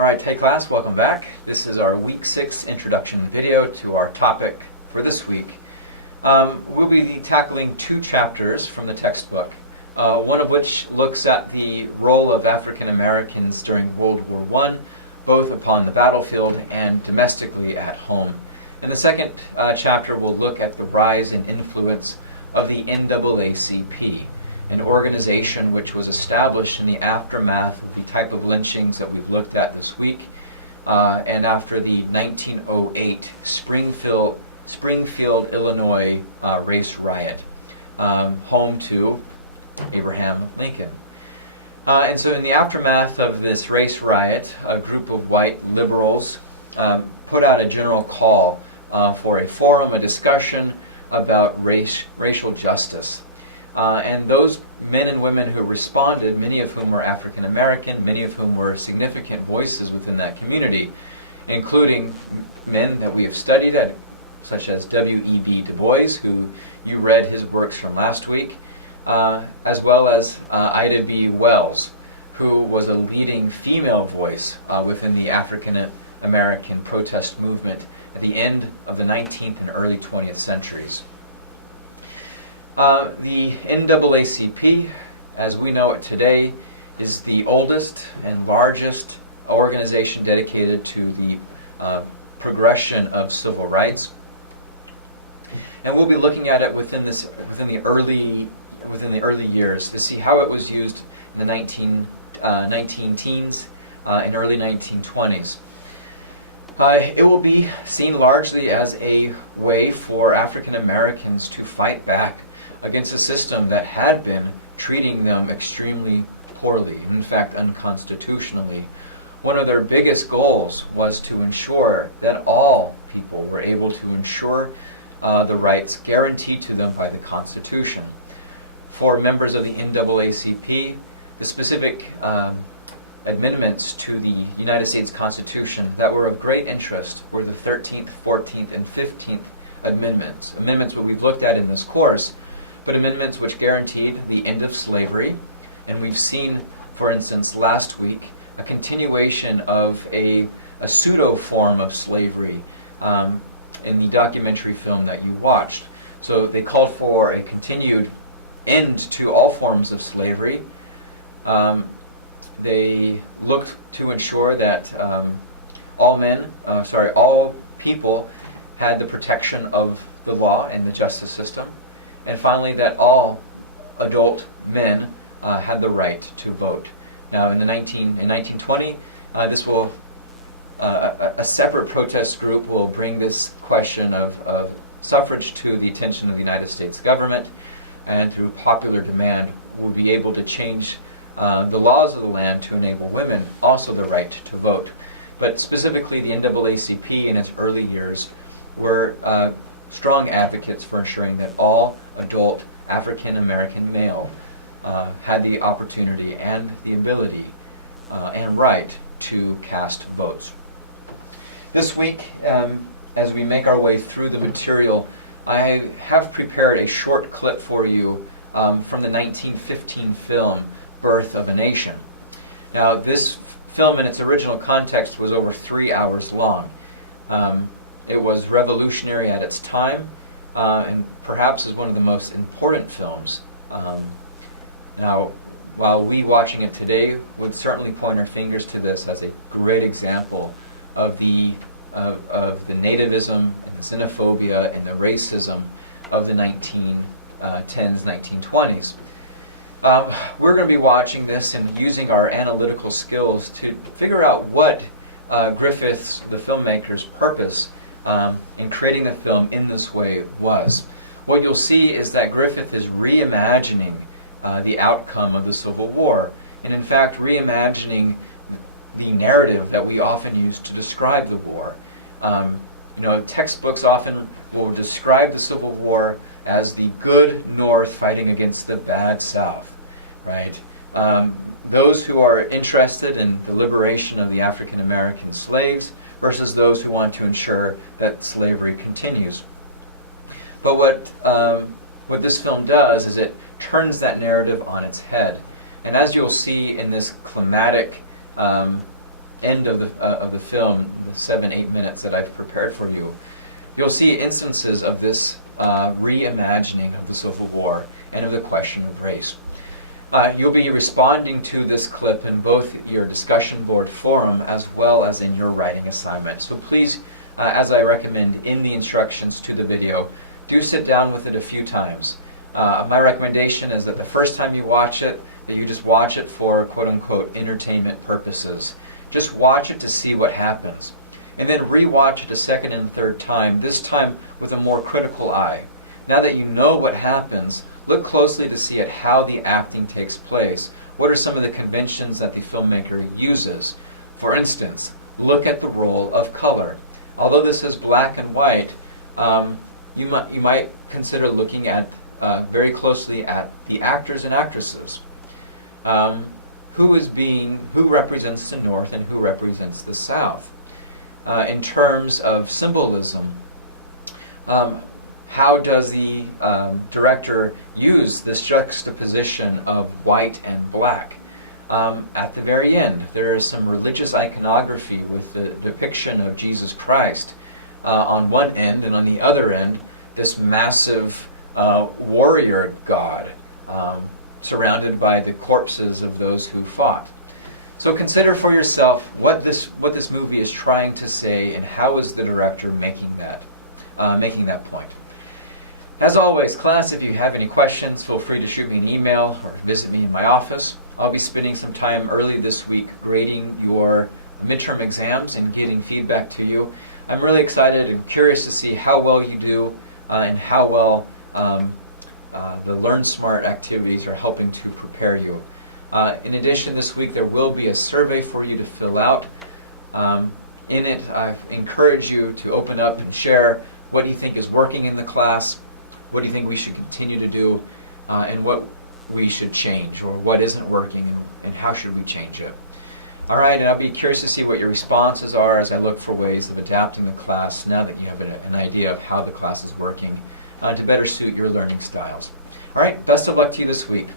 Alright, hey class, welcome back. This is our week 6 introduction video to our topic for this week. We'll be tackling 2 chapters from the textbook, one of which looks at the role of African Americans during World War I, both upon the battlefield and domestically at home. And the second chapter will look at the rise and influence of the NAACP, an organization which was established in the aftermath of the type of lynchings that we've looked at this week, and after the 1908 Springfield, Illinois race riot, home to Abraham Lincoln. And so in the aftermath of this race riot, a group of white liberals put out a general call for a forum, a discussion about racial justice. And those men and women who responded, many of whom were African American, many of whom were significant voices within that community, including men that we have studied, such as W.E.B. Du Bois, who you read his works from last week, as well as Ida B. Wells, who was a leading female voice within the African American protest movement at the end of the 19th and early 20th centuries. The NAACP, as we know it today, is the oldest and largest organization dedicated to the progression of civil rights, and we'll be looking at it within the early years to see how it was used in the 19 teens and early 1920s. It will be seen largely as a way for African Americans to fight back against a system that had been treating them extremely poorly, in fact unconstitutionally. One of their biggest goals was to ensure that all people were able to ensure the rights guaranteed to them by the Constitution. For members of the NAACP, the specific amendments to the United States Constitution that were of great interest were the 13th, 14th, and 15th amendments. Amendments what we've looked at in this course, but amendments which guaranteed the end of slavery. And we've seen, for instance, last week, a continuation of a pseudo form of slavery in the documentary film that you watched. So they called for a continued end to all forms of slavery. They looked to ensure that all people had the protection of the law and the justice system. And finally, that all adult men had the right to vote. Now, in 1920, a separate protest group will bring this question of suffrage to the attention of the United States government, and through popular demand, will be able to change the laws of the land to enable women also the right to vote. But specifically, the NAACP in its early years were strong advocates for ensuring that all adult African American male had the opportunity and the ability and right to cast votes. This week, as we make our way through the material, I have prepared a short clip for you from the 1915 film, Birth of a Nation. Now, this film in its original context was over 3 hours long. It was revolutionary at its time, and perhaps is one of the most important films. Now, while we watching it today would certainly point our fingers to this as a great example of the nativism and the xenophobia and the racism of the 1910s, 1920s. We're going to be watching this and using our analytical skills to figure out what Griffith's, the filmmaker's, purpose in creating the film in this way was. What you'll see is that Griffith is reimagining the outcome of the Civil War, and in fact reimagining the narrative that we often use to describe the war. Textbooks often will describe the Civil War as the good North fighting against the bad South, right? Those who are interested in the liberation of the African American slaves versus those who want to ensure that slavery continues. But what this film does is it turns that narrative on its head. And as you'll see in this climatic end of the film, the 7-8 minutes that I've prepared for you, you'll see instances of this reimagining of the Civil War and of the question of race. You'll be responding to this clip in both your discussion board forum as well as in your writing assignment. So please, as I recommend in the instructions to the video, do sit down with it a few times. My recommendation is that the first time you watch it, that you just watch it for quote-unquote entertainment purposes. Just watch it to see what happens. And then re-watch it a second and third time, this time with a more critical eye. Now that you know what happens, look closely to see at how the acting takes place. What are some of the conventions that the filmmaker uses? For instance, look at the role of color. Although this is black and white, you might consider looking at very closely at the actors and actresses. Who represents the North and who represents the South? In terms of symbolism, how does the director use this juxtaposition of white and black? At the very end, there is some religious iconography with the depiction of Jesus Christ on one end, and on the other end, this massive warrior god surrounded by the corpses of those who fought. So consider for yourself what this movie is trying to say, and how is the director making that point. As always, class, if you have any questions, feel free to shoot me an email or visit me in my office. I'll be spending some time early this week grading your midterm exams and getting feedback to you. I'm really excited and curious to see how well you do and how well the Learn Smart activities are helping to prepare you. In addition, this week there will be a survey for you to fill out. In it, I encourage you to open up and share what you think is working in the class, what do you think we should continue to do, and what we should change, or what isn't working, and how should we change it. All right, and I'll be curious to see what your responses are as I look for ways of adapting the class now that you have an idea of how the class is working to better suit your learning styles. All right, best of luck to you this week.